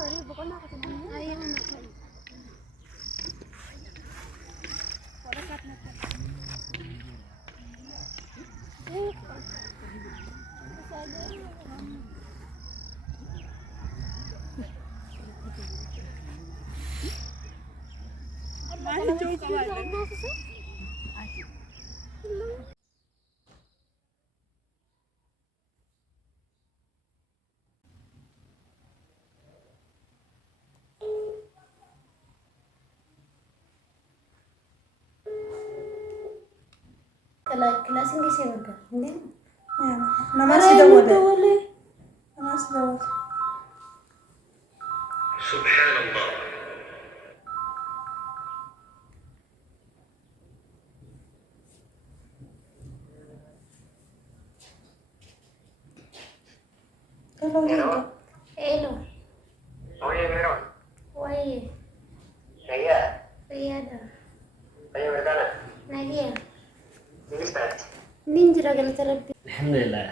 sorry, bukan aku temannya. Ayah anak. Kalau karena Mana jauh kawan? kelas ini sih enggak ini ya nama sudah boleh nama sudah Subhanallah. hello hello Oh iya Miro. woi Saya. iya dah Saya berkana. lagi ya Ini Ustaz. ninjira gal terapi Alhamdulillah.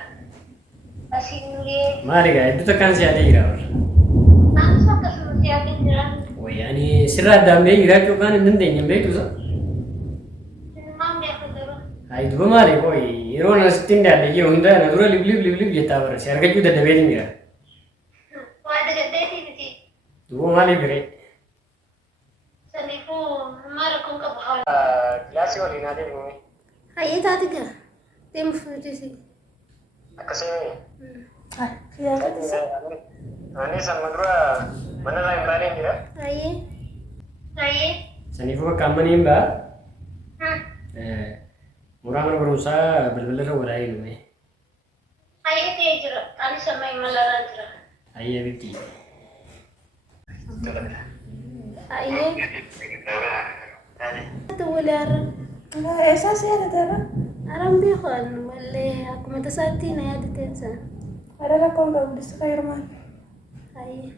asin dia Mari guys, itu tekan si ada ira. langsung ke solusi aja jalan Oh ya, ni sirah dambe ira tu kan nende nyambe tu so. mam dia kedua Ai tu mari koi, iro na stinda de yo hinda na dura lip jeta bar. Share ka juda dabe ni ira. ada gede sih Tu mali bere. sanifu hamaरा कौन का भाव Kelas yo lina de ni. ayo tadi ka tem futu sih Kasih. ah iya Ani sama dua mana lah yang berani Miro? ayo Sani fu kamani mba. hmm Murang berusaha berbelera warai lu eh. ayo tejra ani sama yang malaran jra Ai biti. ayo tu boleh arang enggak esa sih ada tera arang bihon boleh aku minta sati na ya detensa ada lah kau nggak bisa kayak rumah ayo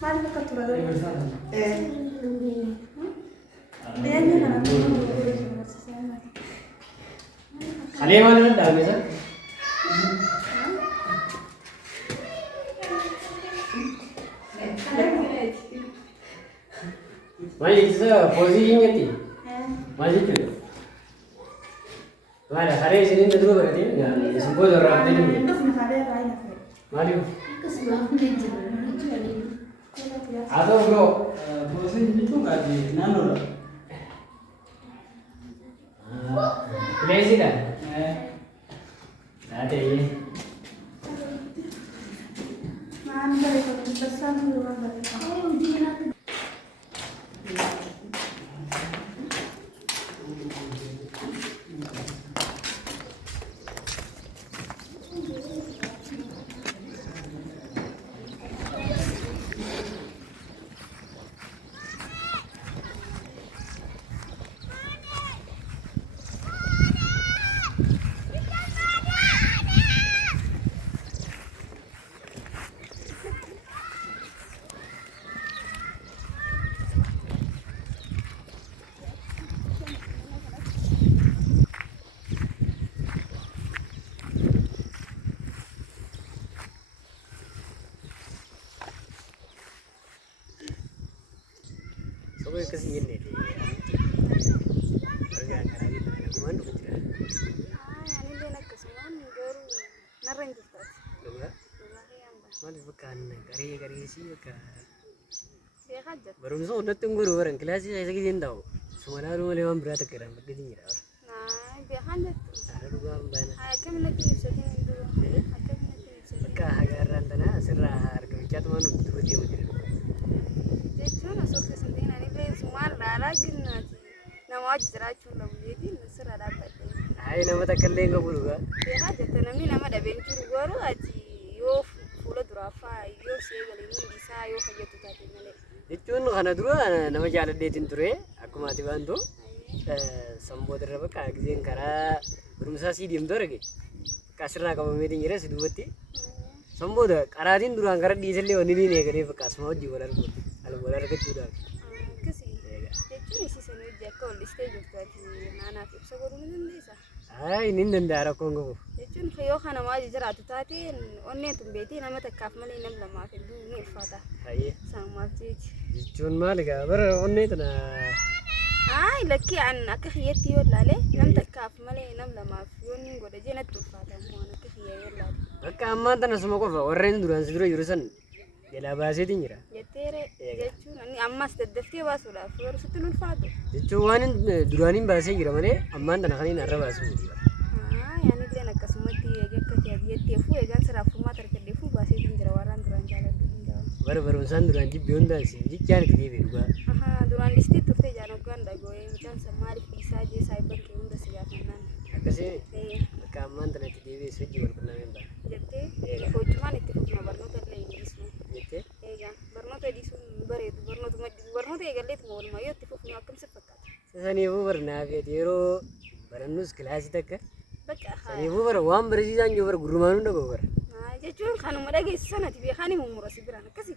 maal bakka tura deemee kana Kalian mana dah bisa? Mari kita posisi ni. Mari tu. Mana hari ini tu dulu berarti ya. Semua orang tu ni. Mari. Atau bro, posisi itu nggak di nano lah. Lazy dah. Ada ye. Soalnya kesini deh. Pergi acara gitu, ada kemana tu cerita? Ini dia nak kesulitan baru nareng kita. Dengar? Yang Mana bukan kari sih bukan. dia kajet. Baru so udah tunggu orang kelas saya sekian tahu. Semua orang lewat berat kerana begitu ni lah. Nah, dia kajet. Ada dua mana? Akan nak bisa dulu. Akan nak bisa. Bekah agaran tanah serah kerja tu mana tu dia macam. Jechuun osoo keessatti ani illee sumaan ilaalaa jirnaati. Nama wajji jiraachuu lamu jedhiin sirra dhaabbatte. Hai nama tak kenal enggak bulu kan? Beekaa jette namni nama dhabeen jiru garuu ati yoo fuula duraa fa'aa yoo see galii isaa yoo fayyadu taate malee. Jechuun kana dura nama jaaladheetiin ture akkuma ati baantu samboota irra bakka giseen karaa barumsaa sii deemtu arge bakka asirraa qabameetiin jira si duubatti samboota qaraatiin duraan gara dhiisallee wanni niin eegalee bakka asuma hojii wal argachuudhaaf. Akkasii jechuun isiisan hojii akka ol dhistee jirtu ati naanaaf ibsa godhuu ni dandeessaa? Hai ni danda'a rakkoon qabu. Jechuun yoo kana maal jiraatu taate onneen tun beetii nama takkaaf malee nam lamaaf hedduu ni ulfaata. Hayyee. Saamumaaf jechi. Jechuun maali gaa bara onnee tana. Ai lakkii an akka kiyyeetti yoo ilaale nam takkaaf malee nam lamaaf yoo ni godha jee natti ulfaata immoo akka kiyyee yoo ilaale. Akka ammaan tana suma qofa warreen duraan si dura jiru san jalaa baaseetiin jira. Jetteere jechuun ani ammas daddaftee baasuudhaaf garuu sitti ulfaatu. Jechuun waan duraaniin baasee jira malee ammaan tana kaniin har'a baasuu miti. Yaanillee akkasumatti akka kiyyeetti fuu eegaan siraaf furmaata argadheefuu baaseetiin jira warraan duraan jaaladhu. Bara barumsaan duraan jibbi hundaan si jichaan itti deebi'e dhugaa. Duraan listee turte jaan hoggaan dhagoo'ee mucaan san maaliif dhiisaa jee saayiban kee hunda si gaafannaan. Akkasii akka ammaan tana itti deebi'e hojii wal qunnameen ba'a. Jettee hojjumaan itti fufna barnoota illee hin dhiisnu. Jettee Eegaa barnoota dhiisuun bareedu barnoota eegalleetuma walumaa yoo itti fufnu akkamsi fakkaata. saniifuu bara naaf yeroo barannus kilaasii takka Bakka saniifuu bara waan barsiisaan jiru bara gurrumaanuu dhagoo bara. jechuun kanuma dhageessu sanati beekaanii mummurasi biraan akkasii.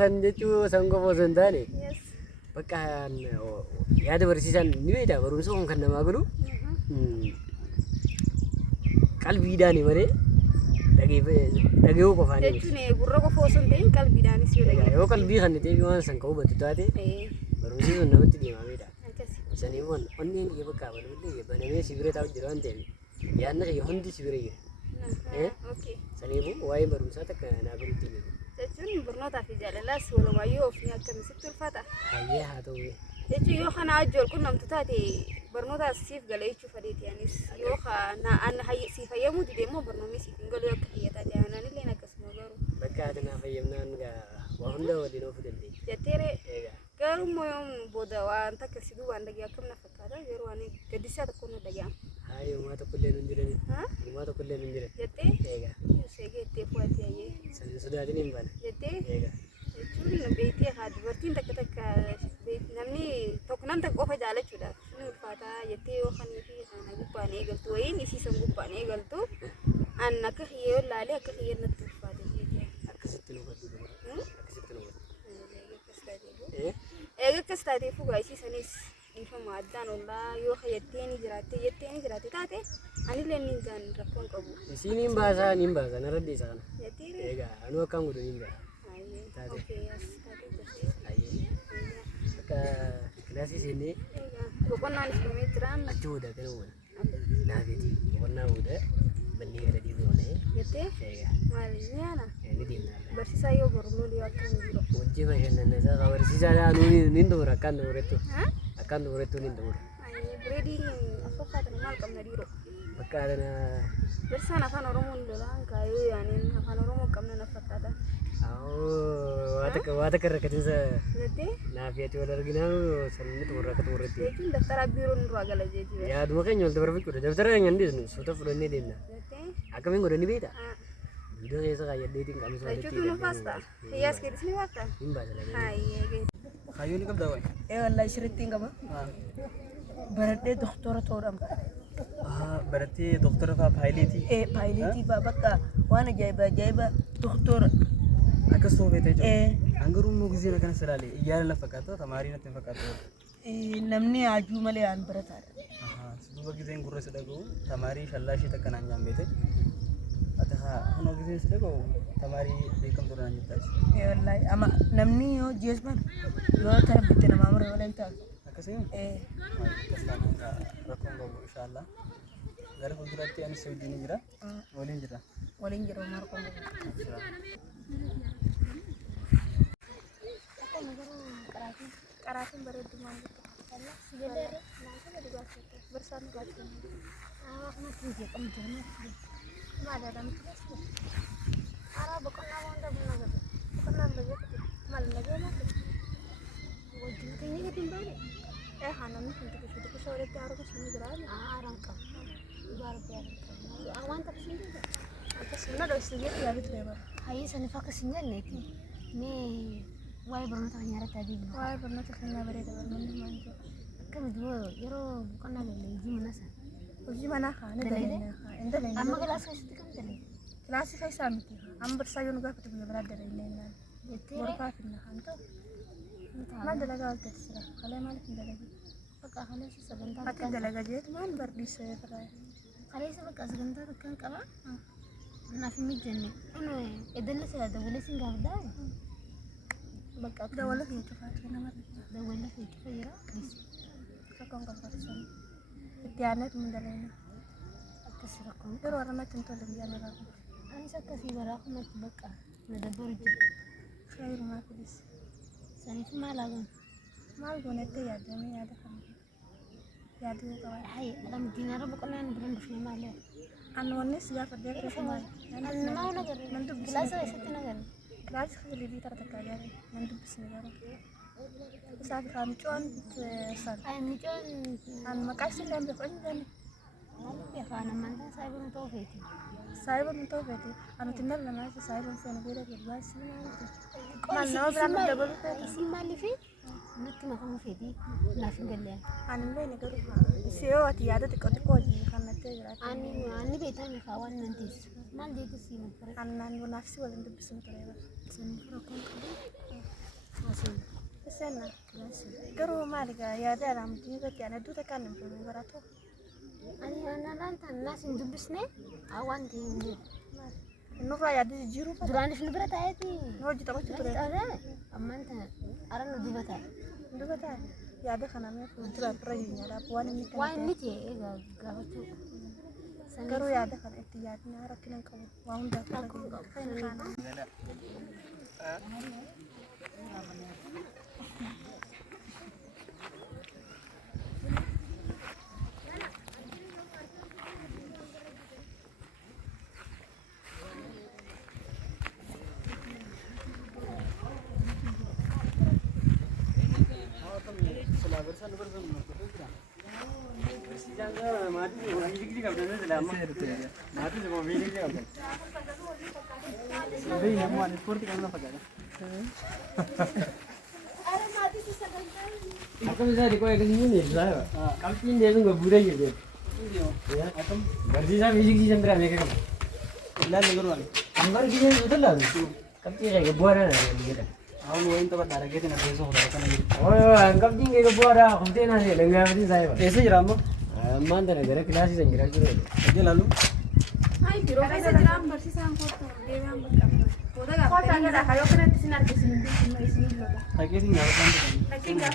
San jechuun san qofa osoo hin taane Yes. bakka yaada barsiisaan ni beekta barumsa kun kan namaa godhu qalbiidhaani malee dhagahuu qofaan Jechuun gurra qofa osoo hin ta'in qalbiidhaanis yoo dhageessu. yoo qalbii kan ta'eef waan san ka'uu battu taate barumsi sun namatti deemameedha. Akkasii. Saniifuu onneen kiyya bakka balballee banamee si bira taa'u jira waan ta'eef yaadni kiyya hundi si bira jira. Okay. Saniifuu waa'ee barumsaa takka naa biratti jiru. Jechuun barnootaa fi jaalalaas walumaayyuu ofii akkamitti ulfaata. Hayyee haa ta'u. Jechuun yoo kana wajji wal qunnamtu taate barnootaas siif galee jechuu fadheeti anis yoo si fayyamuu dide immoo barnoonni siif hin galuu akka fayyataa jaanan illee akkasuma garuu. Bakka ati naa fayyamnaan waa hunda waliin oofuu dandeenya. Jetteere garuu immoo yoom booda waan takka si duubaan dhagee akkam na fakkaata yeroo waan gaddisaa tokko na dhaga'ama. Hayi uumaa tokkollee nu hin jiran. Uumaa tokkollee nu hin jiran. Jettee Eegaa. seegee ittee fu'attee hayyee. San sodaatiin hin bana. Jettee Eegaa. jechuun beektee haa dubartiin takka namni tokko nam takka qofa jaalachuudhaaf ni ulfaataa jettee yoo kanii fi kana gubbaan eegaltu wayiin isiisan gubbaan eegaltu an akka kiyyee yoo ilaalee akka kiyyee natti ulfaate jettee. Akka taatee fugaayisiisanis infama addaan ollaa yoo kayyatteeni jiraatte taate anillee niin gaan rakkoon qabu. Isiniin baasaa niin baasaa narra dhiisa kana. Yattiire. Egaa anuu akkaan godhu niin gaa. Ayyee. Taate. Okee as taatee jirti. Ayyee. Akka kilaasii seennee Egaa boqonnaan ifamee jiraan. achi hoodaa kana oola. Naafeeti boqonnaa hoodaa bannee gara deemee oolee. Jettee Egaa maali nyaana ni deemnaa. barsiisaa yoo boru lolii akka hin jiru. Wajjii bashannannasaa kan barsiisaa nuu niin xumura akkaan xumurettu. Akkaan xumurettu niin xumura. Ayyee bireedii afaffaatan maal qabna dhiiroo. Bakka kana Bersaan afaan Oromoon lolaan kaayee yaaniin afaan Oromoo qabna na fakkaata. waa takka rakkatinsa Jettee naafeeti wal arginaa sanni xumura akka xumuretti. jechuun daftara biiroon nurraa gala jechuudha. Yaaduma keenya wal dabarfachuudha. Daftara keenya hin dhiisnu suuta fudhannee deemna. Jettee Akkamiin godhani beektaa? Viidiyoo keessa kaayyaddeetiin qaamni soorratti jechuutu nu faasta. Hiyyaas keetis ni faasta. hin baasala. Hayyee gee. Kayyoo ni qabdaa wayi. wallahi shirrittiin qaba. Baradhee doktora ta'uudhaan Barattee doktora fa'aa paayileetii. paayileetii fa'aa bakka waan ajaa'iba doktora. Akkas ta'uu feetee jiru. Hangaruu immoo giseen akkana silaalee iyyaala na fakkaata tamaarii natti hin fakkaatu. Namni haajuu malee aan barataadha. Duuba giseen gurra si dhaga'u tamaarii shallaashee takka naan nyaan ati haa hunoo giseen si dhaga'u tamaarii beekamtuu naan jettaati. Wallahi ama namni yoo jeesman yoo tarbitte namaa mura waliin taatu. Akkasii akkas taanaan rakkoon qabu inshaallah. Gara fuulduraatti anis wajjin jira. Waliin jira. Waliin jedhu marqoon qabu. Qaraatiin bareeddummaa sibiila naasuma dhugaatti barsaan dhugaatti akkuma jeeqamu jirma maadaadhaan boqonnaa hunda bunna gabe boqonnaan bayyate maal nagee laate wajjin keenya gadi hin baane namni kun xiqqisoo walitti haaruu sun jiraani haaraan qabu waan takkisiin jira akkasuma dhoofsi jedhu yaadu ture bara hayyii saniif akkasiin jenneeti mee waa'ee barnoota keenyaa irratti adeemna. Waa'ee barnoota keenyaa bareeda barnoonni maal jedhu. Akkamitti yeroo boqonnaa galle hojii manaa sana. Hojii manaa haa ni dalagne. Amma kilaasii keessatti kam dalagne? Kilaasii keessaa miti. Amma barsiisaa yoo nu gaafate biyya biraa dalagne naan. Jettee borfaa finna kan ta'u. Maal dalagaa walta jira? Kalee maaliif hin dalagin? Bakka kaleessa sagantaa. Akka dalagaa jeetu maal bardiisee firaa? Kaleessa bakka sagantaa takkaan qaba. Naaf hin mijjenne. Kun edalla sana dabalee siin gaafadhaa. Bakka dawala fi cufaatee namarra dawala fi cufa jira rakkoon qabaachisan itti aanneet mundaleena akkasii rakkoon yeroo ramatti hin tolle biyyaa naraa kun anis akkasii baraa kumatti bakka na dabbaru jira shaayirumaa fidis saniif maal hagan maal goonettee yaadamee yaada kan yaaduu qabaa hayi alam diinaara boqonnaan biran dhufne maalee an wannis gaafa deekkee maal namaa nagarre nan dubbisa kilaasa keessatti nagarre Raaj khali bi tar takagari mandub bisnigara isaf khamchon san ay michon an makasin dam bekon dan ya khana manda saibun tawfeti anu tinnar lama saibun sen bira bas man no bra double isi malifi nutti makamu feti nafin galle an le negaru seo ati yada tikko ji khamate jira an betan khawan nantis mal de si an nan nafsi wala ndubisum tareba Sana, garuu maaliga yaada ramtii gati ana duuta kan namni barato. Ani anan tan nasin dubbisne awan deemne. Nurra yaada jiru duraanis nu bira taa'eeti. Hojii taphachu ture. Ammaan tan aran nu dubata. Yaada kana mee fuuldura bira nyaara waan inni kan. Waan inni ta'e egaa gaafachuu. Garuu yaada kana itti yaadna rakkinan qabu. Waa hundaa kana. Aku bisa di kau yang ini saya. Kampung dia tu nggak budaya gitu. Ya, atom. Berarti saya fisik sih sendiri mereka. Lah negara. Anggar gini betul lah. Kampung saya buat ada gitu. አሁን ወይን ተበላ ረገት ነው ቤዞ ሆዳ ከነኝ ወይ አንቀብዲን ገቦራ ሁንቴና ለንጋብዲ ሳይባ ኤሰ ጅራሞ ማንተ ነገር ክላስ ይዘንጅራ ጅሮ እጀላሉ አይ ቢሮ ከሰላም በርሲሳን ኮርቶ ዴባን በቃ ወደ ጋር ኮርታ ገዳ ካዮ ከነት ሲናር ከሲን ሲን ነው ታቄት ነው ታንተ ለኪን ጋር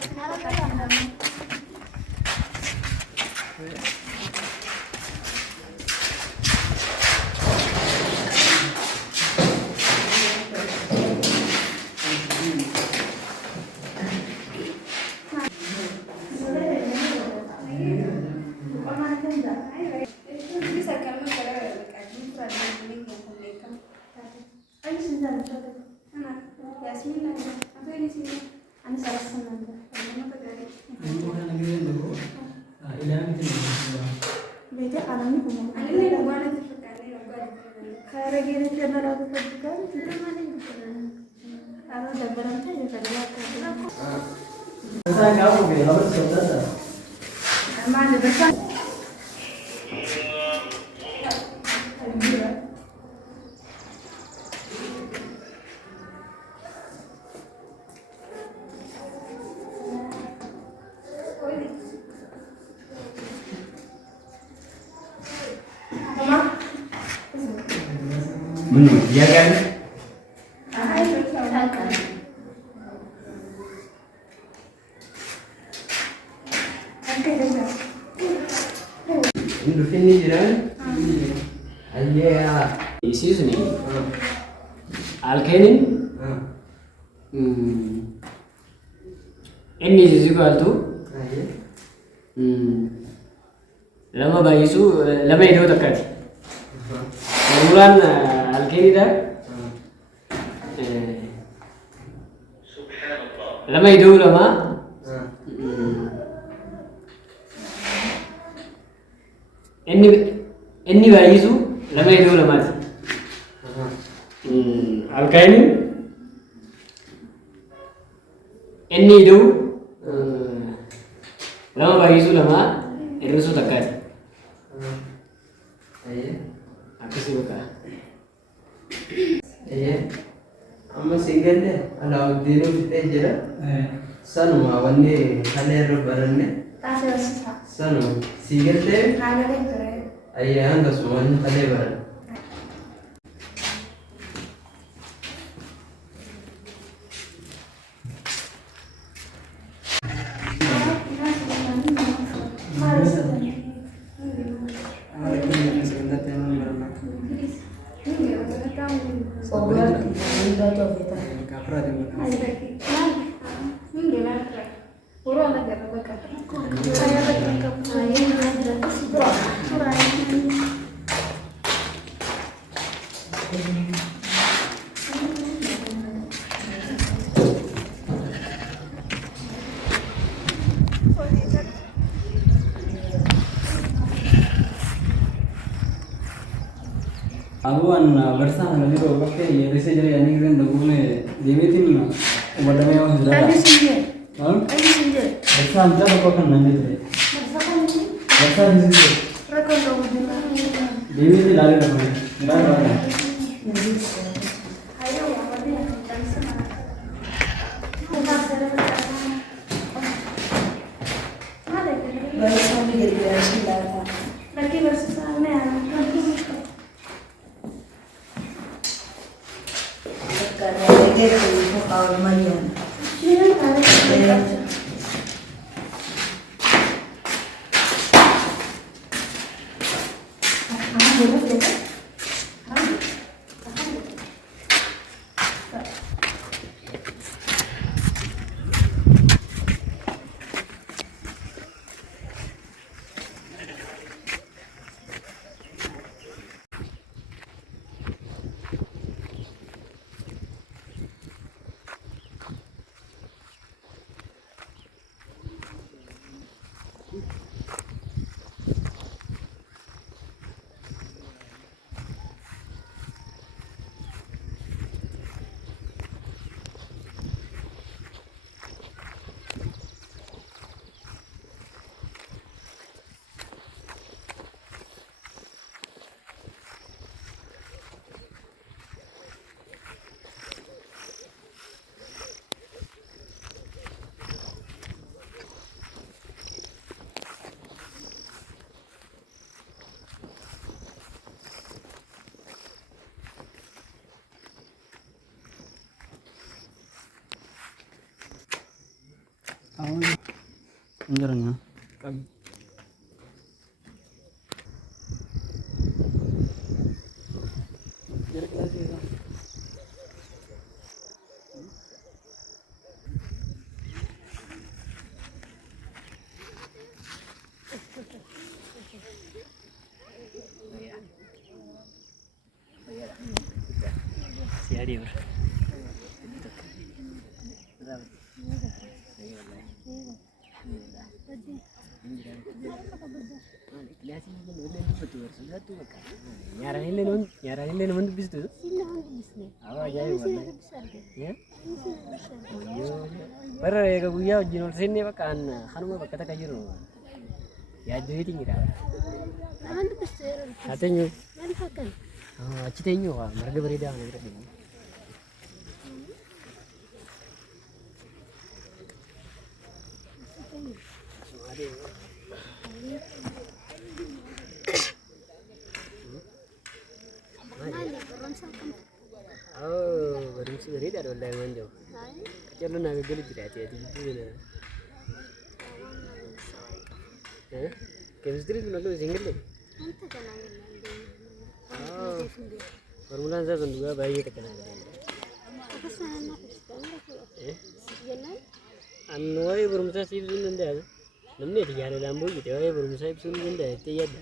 ምን ያጋል እንዱ ፊኒ ይላል አየያ ይሲዝኒ አልከኒን እኒ ዝጓልቱ ለማ ባይሱ ለማ ሄደው ተካት ሙላን አልከኒዳ ለማ ሄደው ለማ inni baay'isu lama iddoo lamaati. Alkaayini inni iddoo lama baay'isu lama hir'isuu takkaati. Akkasii bakka. Amma singalle Alauddin fixee jira. Sanuma wanni kalee irra baranne. Sanuma singalle. Ayah anda semuanya kalee baranne. Abuan bersama nanti kalau pakai ya biasa jadi ani kan dagungnya dibetin wadamnya yang sudah. Ada sini. Hah? Ada sini. Bersama kita apa kan nanti tu? Bersama di sini. Rekon dong. Dibetin lari dah mana? Lari mana? Baru sampai jadi beres lagi. lagi bersama ya. Karena dia itu kawan mayan. Ini kan kalau Enjarnya. Siadi bro. Nyaranin lu bis tuh. Awak jaya wallahi. Ya. Per ya guya jinul sini pakan khanu bakata kajiro. Ya duit ngira. Aman tuh besar. Katanya. Mana pakan? Ah, citenyo ah, mereka berida ngira. Oh, baru sendiri dari online manjo. Kecil lu naga geli tidak hati-hati gitu na. Chemistry tu nak lu single deh. Oh, formulan saya juga bayi kecil naga. Anway baru saya sih tu nanti ada. Namanya tiga hari lampu gitu, baru saya pun nanti ada tiada.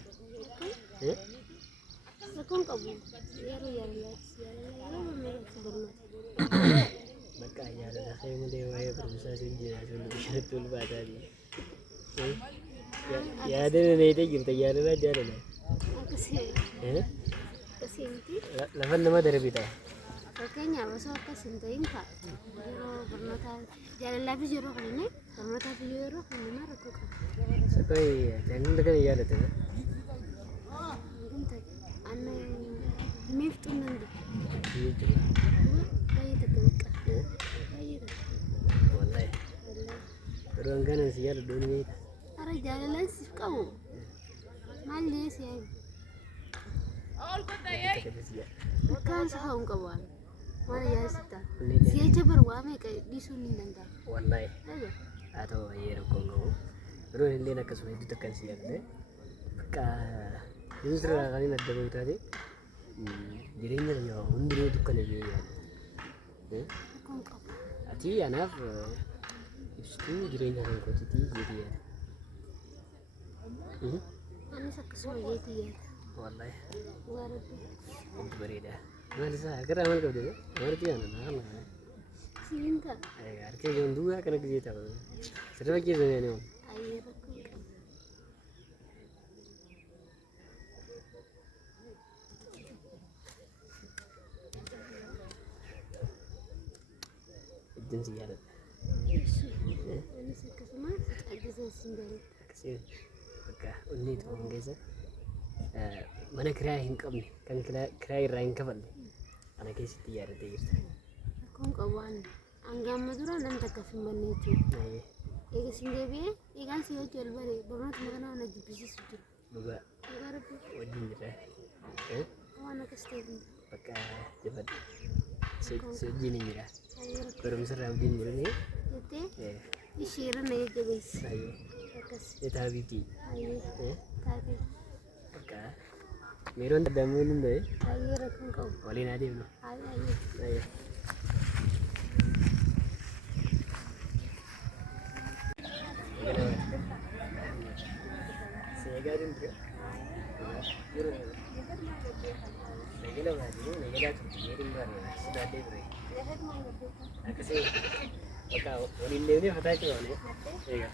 Sekon kabu. Ya. Maka ya ada saya mau dewa ya berusaha sendiri langsung bisa tuh pada ni. Ya ada nih itu gitu ya ada aja ada. Aku sih. Kesinti. Lawan nama dari kita. Pakainya masuk ke sintain pak. Jero bernota. Jalan lagi jero kan ini. Bernota jero kan mana aku kan. Sekai jangan dekat ya ada tuh. Anu miftun nanti. Itu. Kayak terbuka. Kayak Wallahi. Terus kan sih ya ada nih. Ara jalan sih kau. Malah sih. Bukan sahung kawan. Mana ya sita. Si aja berwame kayak di sini nanti. Wallahi. Ayo. Atau ayer kongo. Terus ini nak kesuai ditekan sih ada. Ka justru kali nak dapat tadi. Dirinya ya undur dukkan aja ya. Ati anak itu dirinya kan kau jadi ya. Ani sakit semua jadi ya. Wallahi. Luar Itu berbeda. Mana sah? Kerana mana kau dulu? Ngerti ya nak? Sinta. Arke yang dua kena kerja tahu. Sedang lagi tu ni. Air aku. Itu sih ada. Ani sakit semua. Ada sendiri. Kasih. Maka ini tu orang kesa. Mana kira hingkap ni? Kan kira hingkap ni. Anak kesi tiada tiada. Aku kawan. Anggam madura nanti kafin bani itu. Nah, Ega sendiri, ega sih jual bari. Baru tu makan awak najib bisi sudah. buka Luar tu. wajib je. Awak nak stay. Pakai cepat. Sejini je. Air. Baru serang din mula ni. Jadi, ini syiran ni je guys. Ayo. Bagus. Kita biti. Air. Tapi, Pakai. Meron ada mulu ni. air aku kau. Wali nadi mulu. Air. Ayo. Saya garin tu. Negara baru, negara tu jadi baru. Sudah ada beri. Aku sih. Pakai orang India ni hati tu ni. Iya.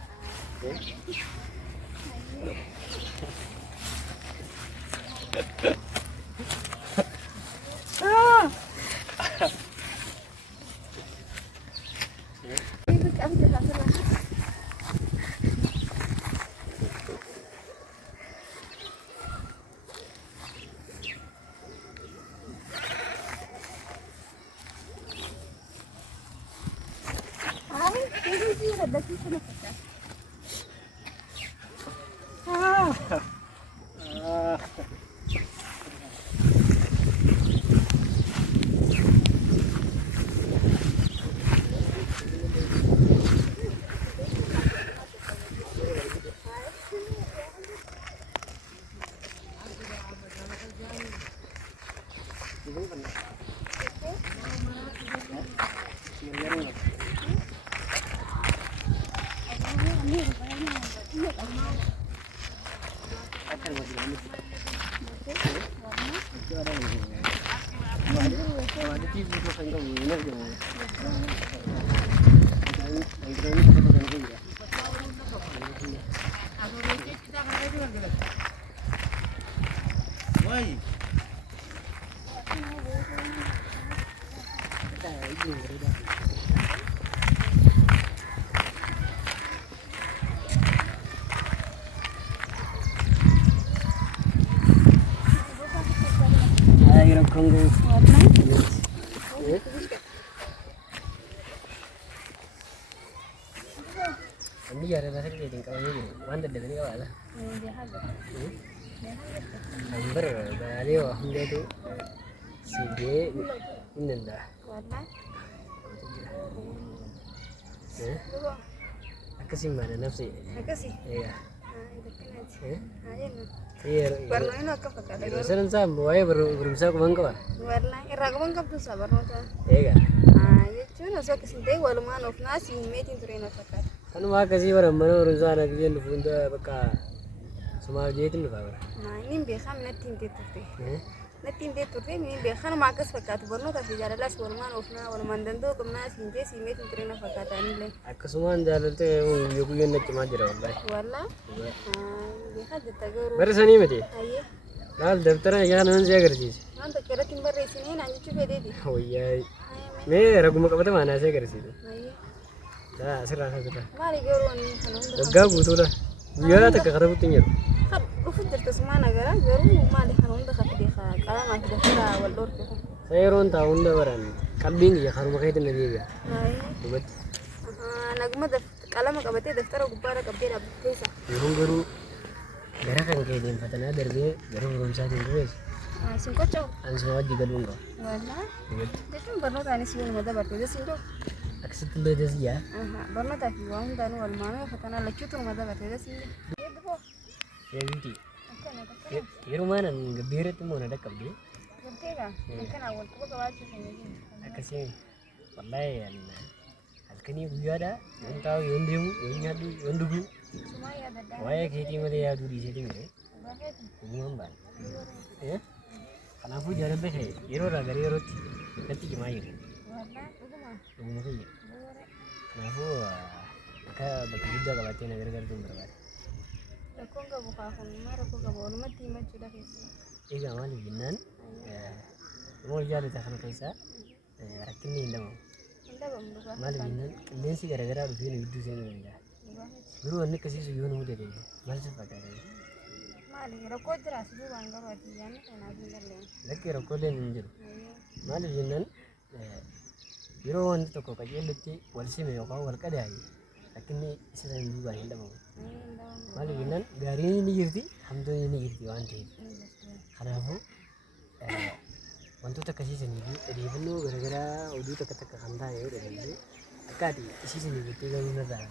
Ini ya rasa sakit jadi kalau ini, wanita dari awal lah. Amber, dari awal dia tu, si dia ini dah. Aku sih mana nafsi? Iya. Iya. Warnanya apa kata? Sekarang saya buaya berusaha ke bangka. Warna irra ko bangka tu sabar nota. Iya. Jechuun osoo akkasiin ta'e walumaan of naasii meetiin ture na fakkaata. Kanuma akkasii bara mana berusaha nak bikin funda bakka semua jeetin lupa bara. Inni beekan natti hintee turte. Natti hintee turte inni beekan ma akkas fakkaatu barnoota fi jaalalas walumaan ofnaa walumaan danda'u qabnaa siin jee siin meetiin ture na fakkaata anillee. Akkasumaan jaalalte guyyoon natti maa jira wallahi. Wallaa beekan jetta garuu. Barreessanii miti. Ayyee Laal daftara yaa nan si agarsiise. waan tokko irratti hin barreessinee naan jechuu fedheeti. Wayyaa mee raguma qabatamaa naa si agarsiise. Ayyee Daa asirraa asirraa. maali garuu ani kana hunda Waggaa guutuudha. Guyyaa takka karabutti hin jiru. kan dhufu jirtu sumaa nagara garuu maali kana hunda kan fide qalamaa fi daftara wal dhoorte kun. Seeroon taa hunda baran qalbiin kiyya karuma keetiin na deebi'a. Ayyee Hubatti. naguma qalama qabatee daftara gubbaarra qabdee dhaabbatteessa. Yeroo garuu gara kan kee deemfatanaa darbee gara barumsaatiin durees Sin kocoo. ansuma wajji galuun qaba. Wallaa. Hubatti. Jechuun barnootaanis yoo nama dabarte desin doo. Akkasitti illee desiyyaa. Barnootaa fi waan hundaanuu walumaanuu fatanaa lachuutu nama dabarte desin doo. Eebbifoo. Eebbiti. Akkana akkana. Yeroo maanan gabbeeratti immoo na dhaqqabdee Galteedha. Akkanaa wal quba qabaachuu kan jedhu. akkasii wallaahi halkanii guyyaadha yoon taa'u yoon deemu yoon nyaadhu yoon dhugu Sumaa yaadaddaa. waa'ee keetii malee yaaduu dhiiseetii mire Baafeeti. dhugumaan baane. Kanaafuu jaalalli kee yeroo irraa gara yerootti natti cimaa jiru. Wallaa dhuguma. Dhuguma kiyya. Bu'uura. Kanaafuu akka bakka guddaa qabattee na gargaartuun barbaada. Rakkoon qabu kaafun maa rakkoo qabu walumatti himachuudha keessa. Egaa maaliif jennaan nama wal jaalata kana keessaa rakkinni hin dhabamu. Hin dhabamu dhugaa. Maaliif jennaan qilleensi garaagaraa dhufee nu gidduu seenuu danda'a. Baafeeti. Garuu wanni akkasiisu yoo nu mudate maal si fakkaata? Maali rakkoo jiraas duubaan garuu ati yaanni kanaaf hin dandeenye. Lakkee rakkooleen hin jiru. Maaliif jennaan yeroo wanti tokko qajeellutti wal sime yookaan wal qadaa'e rakkinni isa san duubaan hin dhabamu. Maaliif jennaan gaariin ni jirti hamtuun ni jirti waan ta'eef. Kanaafuu wantoota akkasiisanii fi odeeffannoo garaagaraa oduu takka takka kan taane yoo dhageesse akka ati isiisanii jettee garuu narraa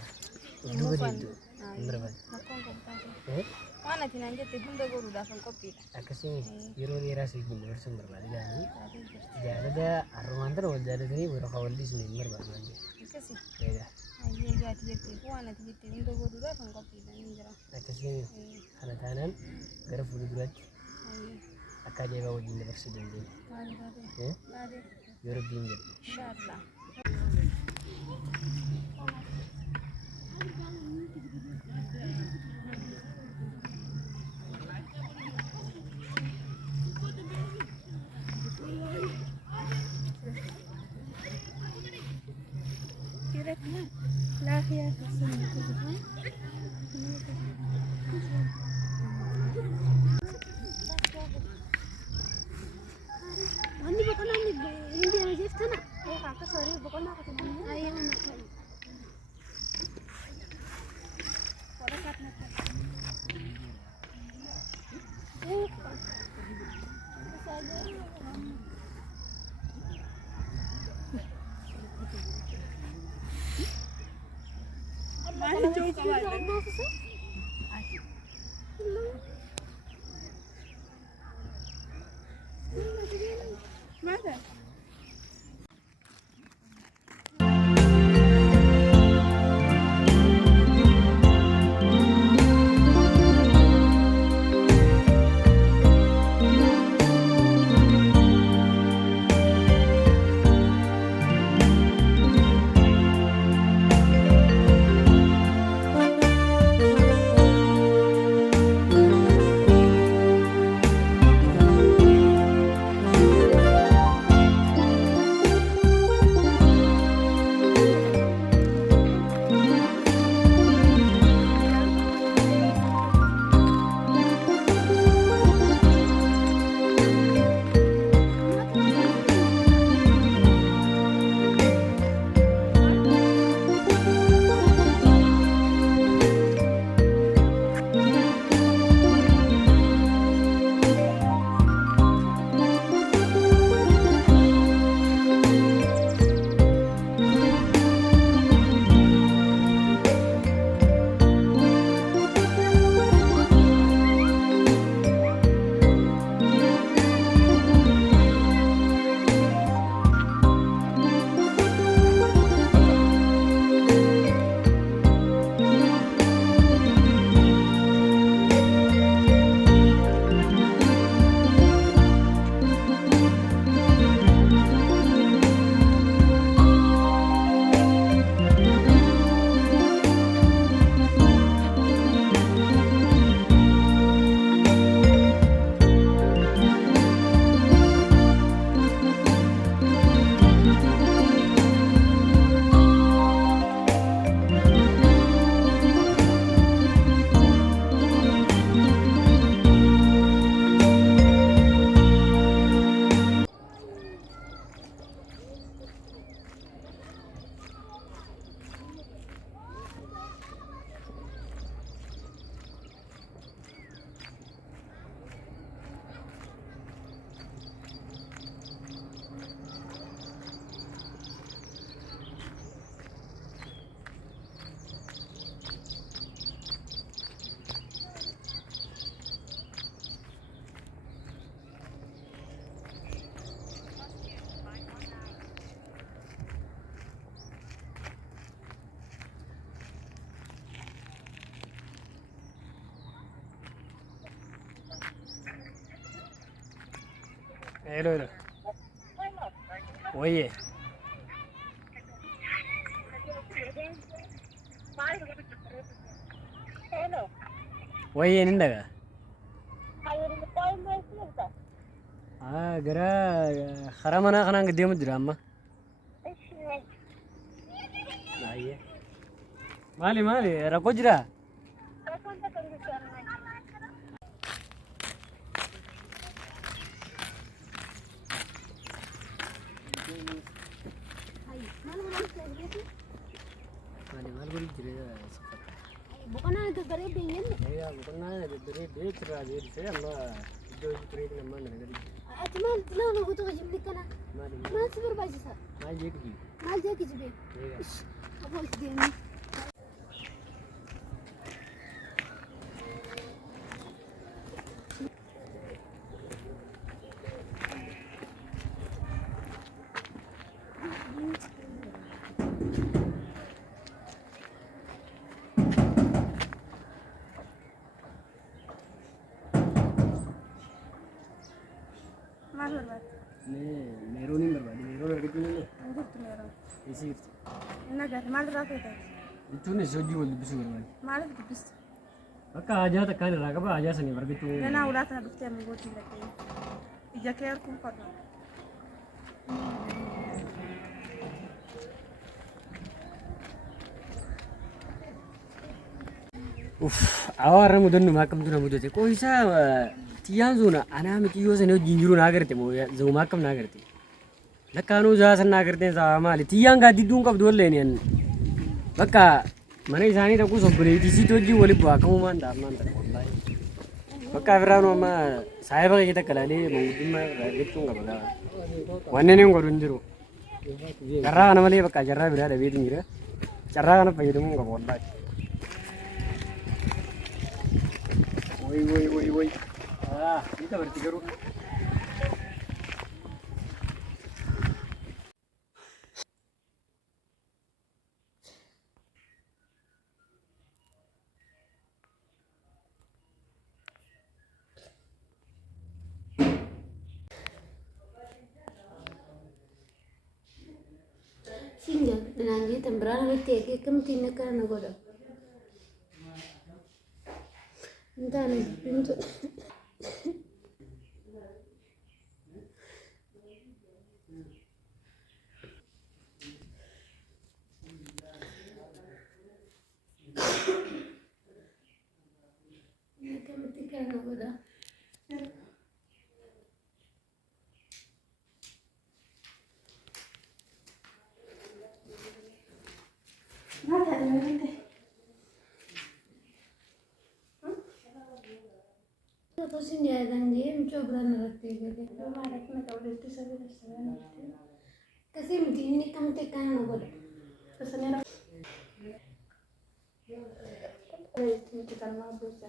duuba deemtu hin barbaadu. Rakkoon qabu taasisa. Waan ati naan jette hunda godhuudhaaf kan qophiidha. Akkasii yeroo dheeraa si wajjin dabarsuun barbaada jedhanii jaalala harrumaan tana wal jaalatanii warra kan wal dhiisne hin barbaadu waan jedhu. Akkasii. Egaa Ayyee gaati jettee waan ati jette hunda godhuudhaaf kan qophiidha ni jira. akkasii kana taanaan gara fuulduraatti akka adeemaa wajjin dabarsuu dandeenya. Maali taatee? Taatee. Yoo rabbiin jedhu. Inshaallah. Lafiya ka sani ka zuwa. Wanni boqonnaa hindi hojjettana. Akka soorii boqonnaa qotinnaa. Ayyama naqaa. ሄሎ ሄሎ ወይዬ ወይዬ እንደጋ gara karaa manaa kanaan gad deemu jira amma. Maali rakkoo jiraa? Maal godhu jira? Bukanaan gaggaree biyyan. Bukanaan gaggaree beekirraa beeksisee amma iddoo turee namaa nana gadi. Ati maal nama guutuu hojii kana? Maal si barbaachisa? Maal jeeqi? Maal jeeqi jibee? Aboo itti deemee. Maal barbaadde? Meeroon hin barbaade. Meeroon argachuu ni illee. Jirtu meeroon. Eessa jirti? Inni agarra maal irraa ka'e taate? Jechuun eessa hojii wal dubbisuu barbaade. Maaliif dubbiste? Bakka hajaa takkaan irraa qaba hajaa saniif argachuu. Ganaa ulaa kana dhuftee amma gootii lattee. Ija kee harkuun fadha. Awaarra mudannuma akkamtu na mudate. Qoysaa tiyyaan sun anaa miti yoo sana hojiin jiru naa garte moo zuma akkam naa garte. Lakkaanuu zaasan naa garteen saa maali tiyyaan gaaddidduun qabdu wallee ni bakka mana isaanii ta'uu sobboleetii siit hojii waliin bu'aa akkamumaan daafnaan ta'e wallahi. Bakka biraanu amma saayiba kee takka laalee manguddummaa irraa jechuun qaba gaafa. Wanneen hin godhu hin jiru. Carraa kana malee bakka carraa biraa dhabeetu jira. Carraa kana fayyadamuu qaba wallahi. Woi. Ini tak berarti garuk. Sinja dengan dia tembrana betul ke kemtin nak nak goda. Entah ni pintu. Atau sini ada dia mencoba ngerti gitu. Kemarin kita udah itu sampai sana. Kasih ini kamu tekan apa? Pesannya apa? Itu kita mau buat.